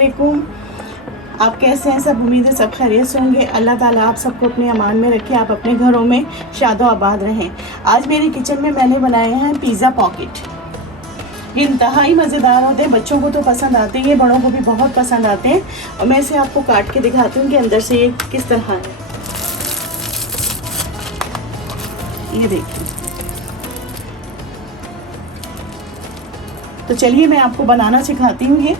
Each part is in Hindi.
वालेकुम। आप कैसे हैं सब? उम्मीद है सब खैरियत से होंगे। अल्लाह ताला आप सबको अपने अमान में रखे, आप अपने घरों में शादो आबाद रहें। आज मेरे किचन में मैंने बनाए हैं पिज़्ज़ा पॉकेट। ये इंतहाई मज़ेदार होते हैं, बच्चों को तो पसंद आते हैं, ये बड़ों को भी बहुत पसंद आते हैं। और मैं इसे आपको काट के दिखाती हूँ कि अंदर से ये किस तरह है। ये देखिए। तो चलिए मैं आपको बनाना सिखाती हूँ ये।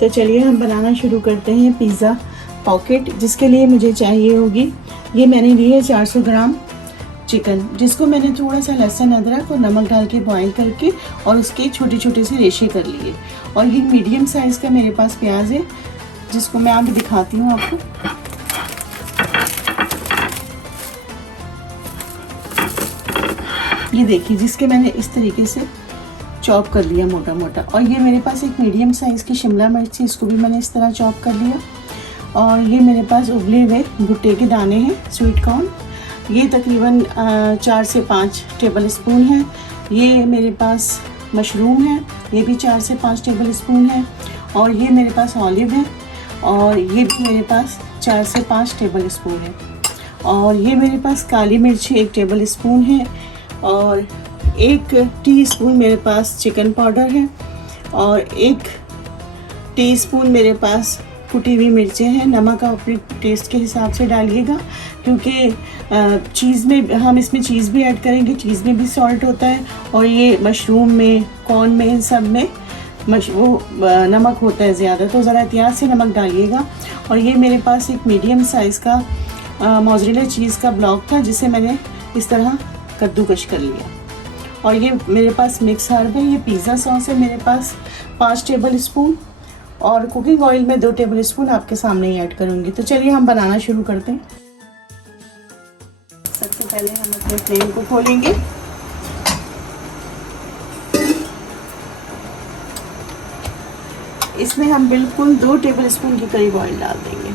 तो चलिए हम बनाना शुरू करते हैं पिज़्ज़ा पॉकेट। जिसके लिए मुझे चाहिए होगी, ये मैंने ली है 400 ग्राम चिकन, जिसको मैंने थोड़ा सा लहसुन अदरक और नमक डाल के बॉईल करके और उसके छोटे छोटे से रेशे कर लिए। और ये मीडियम साइज़ का मेरे पास प्याज है, जिसको मैं अभी दिखाती हूँ आपको। ये देखिए, जिसके मैंने इस तरीके से चॉप कर लिया मोटा मोटा। और ये मेरे पास एक मीडियम साइज़ की शिमला मिर्च थी, इसको भी मैंने इस तरह चॉप कर लिया। और ये मेरे पास उबले हुए भुट्टे के दाने हैं, स्वीट कॉर्न, ये तकरीबन 4 से 5 टेबल स्पून है। ये मेरे पास मशरूम है, ये भी 4 से 5 टेबल स्पून है। और ये मेरे पास ऑलिव है, और ये भी मेरे पास 4 से 5 टेबल स्पून है। और ये मेरे पास काली मिर्च 1 टेबल स्पून है। और 1 टीस्पून मेरे पास चिकन पाउडर है। और 1 टीस्पून मेरे पास कुटी हुई मिर्चें हैं। नमक आप अपने टेस्ट के हिसाब से डालिएगा, क्योंकि चीज़ में हम इसमें चीज़ भी ऐड करेंगे, चीज़ में भी सॉल्ट होता है। और ये मशरूम में, कॉर्न में, इन सब में नमक होता है ज़्यादा, तो ज़रा एहतियात से नमक डालिएगा। और ये मेरे पास एक मीडियम साइज़ का मोज़रेला चीज़ का ब्लॉक था, जिसे मैंने इस तरह कद्दूकश कर लिया। और ये मेरे पास मिक्स हर्ब है। ये पिज़्ज़ा सॉस है मेरे पास 5 टेबल स्पून। और कुकिंग ऑयल में 2 टेबल स्पून आपके सामने ही ऐड करूँगी। तो चलिए हम बनाना शुरू करते हैं। सबसे पहले हम अपने फ्लेम को खोलेंगे। इसमें हम बिल्कुल 2 टेबल स्पून के करीब ऑयल डाल देंगे।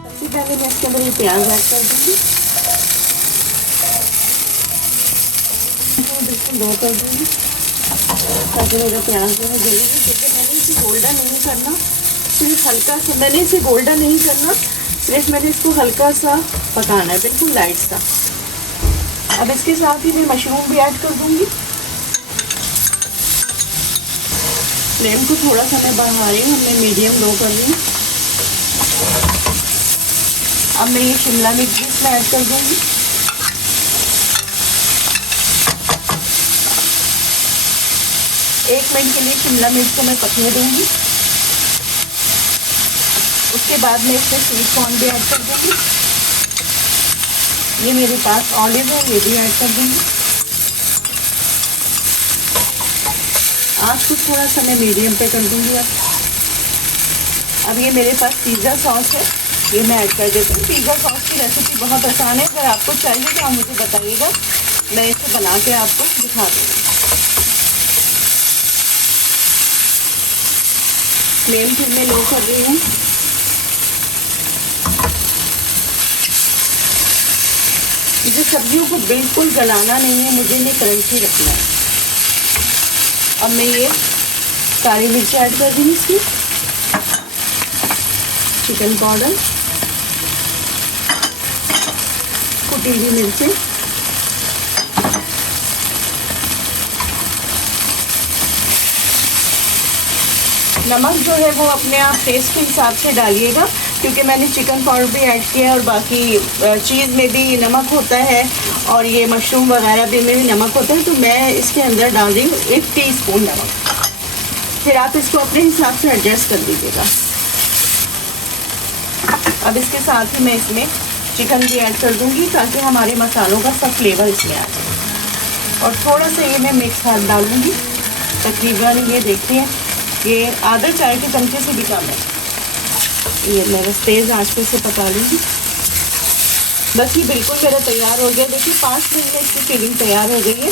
सबसे पहले मैं इसके अंदर ये प्याज ऐड कर दूँगी, बिल्कुल लो कर दूँगी ताकि मेरा प्याज जो है जले। क्योंकि मैंने इसे गोल्डन नहीं करना, सिर्फ हल्का सा, मैंने इसे गोल्डन नहीं करना, सिर्फ मैंने इसको हल्का सा पकाना है, बिल्कुल लाइट सा। अब इसके साथ ही मैं मशरूम भी ऐड कर दूँगी। फ्लेम को थोड़ा सा मैं बढ़ा रही हूँ, हमने मीडियम लो कर ली। अब मैं ये शिमला मिर्च इसमें ऐड कर दूँगी। एक मिनट के लिए शिमला मिर्च को मैं पकने दूँगी। उसके बाद मैं इसमें स्वीट कॉर्न भी ऐड कर दूँगी। ये मेरे पास ऑलिव है, ये भी ऐड कर दूँगी। आँच को थोड़ा सा मैं मीडियम पे कर दूँगी। अब ये मेरे पास पिज़्ज़ा सॉस है, ये मैं ऐड कर देती हूँ। पिज़्ज़ा सॉस की रेसिपी बहुत आसान है, अगर आपको चाहिए तो आप मुझे बताइएगा, मैं इसे बना के आपको दिखा दूँगी। फ्लेम फिर मैं लो कर रही हूँ। मुझे सब्जियों को बिल्कुल गलाना नहीं है, मुझे इन्हें क्रंची रखना है। अब मैं ये काली मिर्च ऐड कर दूँगी इसमें, चिकन पाउडर, कुटी हुई मिर्चें, नमक जो है वो अपने आप टेस्ट के हिसाब से डालिएगा, क्योंकि मैंने चिकन पाउडर भी ऐड किया है और बाकी चीज़ में भी नमक होता है और ये मशरूम वगैरह भी में भी नमक होता है। तो मैं इसके अंदर डाल रही हूँ 1 टीस्पून नमक। फिर आप इसको अपने हिसाब से एडजस्ट कर दीजिएगा। अब इसके साथ ही मैं इसमें चिकन भी ऐड कर दूँगी, ताकि हमारे मसालों का सब फ्लेवर इसमें आ जाए। और थोड़ा सा ये मैं मिक्स हर्ब डालूँगी, तकरीबन ये देखिए ये आधा चाय के चमचे से भी कम है। ये मैं बस तेज़ आंच पे से पका लूँगी। बस ये बिल्कुल मेरा तैयार हो गया। देखिए 5 मिनट में इसकी फिलिंग तैयार हो गई है।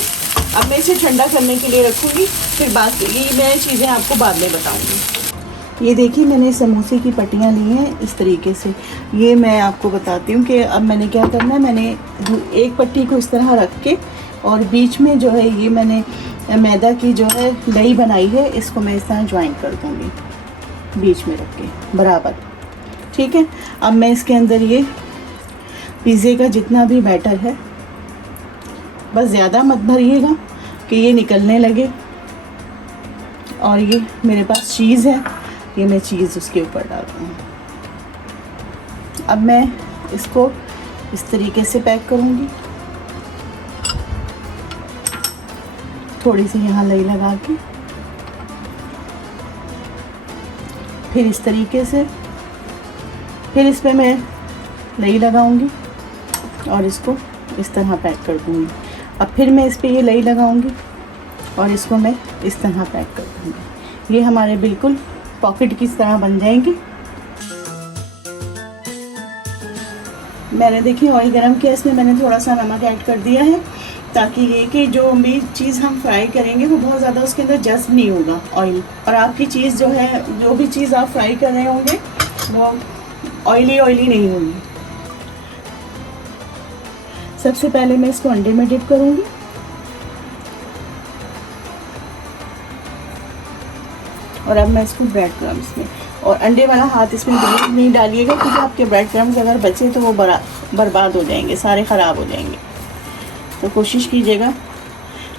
अब मैं इसे ठंडा करने के लिए रखूँगी, फिर बाकी मैं चीज़ें आपको बाद में बताऊँगी। ये देखिए मैंने समोसे की पट्टियाँ ली हैं इस तरीके से। ये मैं आपको बताती हूँ कि अब मैंने क्या करना है। मैंने एक पट्टी को इस तरह रख के और बीच में जो है ये मैंने मैदा की जो है दही बनाई है, इसको मैं इस तरह ज्वाइन कर दूँगी बीच में रख के बराबर, ठीक है। अब मैं इसके अंदर ये पिज़्ज़े का जितना भी बैटर है, बस ज़्यादा मत भरिएगा कि ये निकलने लगे। और ये मेरे पास चीज़ है, ये मैं चीज़ उसके ऊपर डाल दूँ। अब मैं इसको इस तरीके से पैक करूँगी, थोड़ी सी यहाँ लई लगा के, फिर इस तरीके से, फिर इस पे मैं लई लगाऊंगी और इसको इस तरह पैक कर दूँगी। अब फिर मैं इस पे ये लई लगाऊंगी और इसको मैं इस तरह पैक कर दूँगी। ये हमारे बिल्कुल पॉकेट की तरह बन जाएंगे। मैंने देखिए ऑयल गरम किया, इसमें मैंने थोड़ा सा नमक ऐड कर दिया है ताकि ये कि जो भी चीज़ हम फ्राई करेंगे वो बहुत ज़्यादा उसके अंदर जज्ब नहीं होगा ऑयल, और आपकी चीज़ जो है, जो भी चीज़ आप फ्राई कर रहे होंगे वो ऑयली नहीं होगी। सबसे पहले मैं इसको अंडे में डिप करूँगी और अब मैं इसको ब्रेड क्रम्स में, और अंडे वाला हाथ इसमें बिल्कुल नहीं डालिएगा क्योंकि आपके ब्रेड क्रम्स अगर बचे तो वो बर्बाद हो जाएंगे, सारे ख़राब हो जाएंगे। तो कोशिश कीजिएगा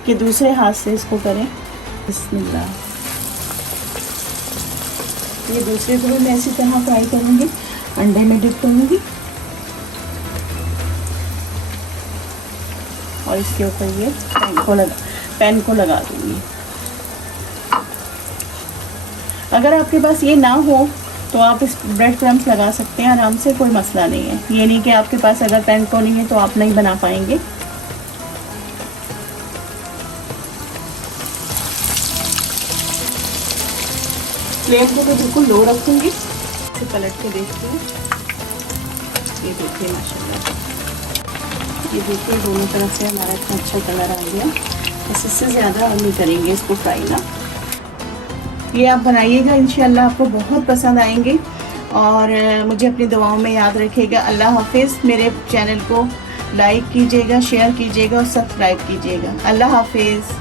कि दूसरे हाथ से इसको करें। बिस्मिल्लाह। ये दूसरे को भी मैं इसी तरह फ्राई करूँगी, अंडे में डिप करूँगी और इसके ऊपर ये पैन को लगा दूँगी। अगर आपके पास ये ना हो तो आप इस ब्रेड क्रम्स लगा सकते हैं आराम से, कोई मसला नहीं है। ये नहीं कि आपके पास अगर पैन को नहीं है तो आप नहीं बना पाएंगे। फ्लेम को तो बिल्कुल लो रखूँगी। इसे पलट के देखते हैं। ये देखिए माशाल्लाह, ये देखिए दोनों तरफ से हमारा इतना अच्छा कलर आ गया। बस इससे ज़्यादा नहीं करेंगे इसको फ्राई ना। ये आप बनाइएगा, इंशाल्लाह आपको बहुत पसंद आएंगे और मुझे अपनी दुआओं में याद रखिएगा। अल्लाह हाफिज़। मेरे चैनल को लाइक कीजिएगा, शेयर कीजिएगा और सब्सक्राइब कीजिएगा। अल्लाह हाफिज़।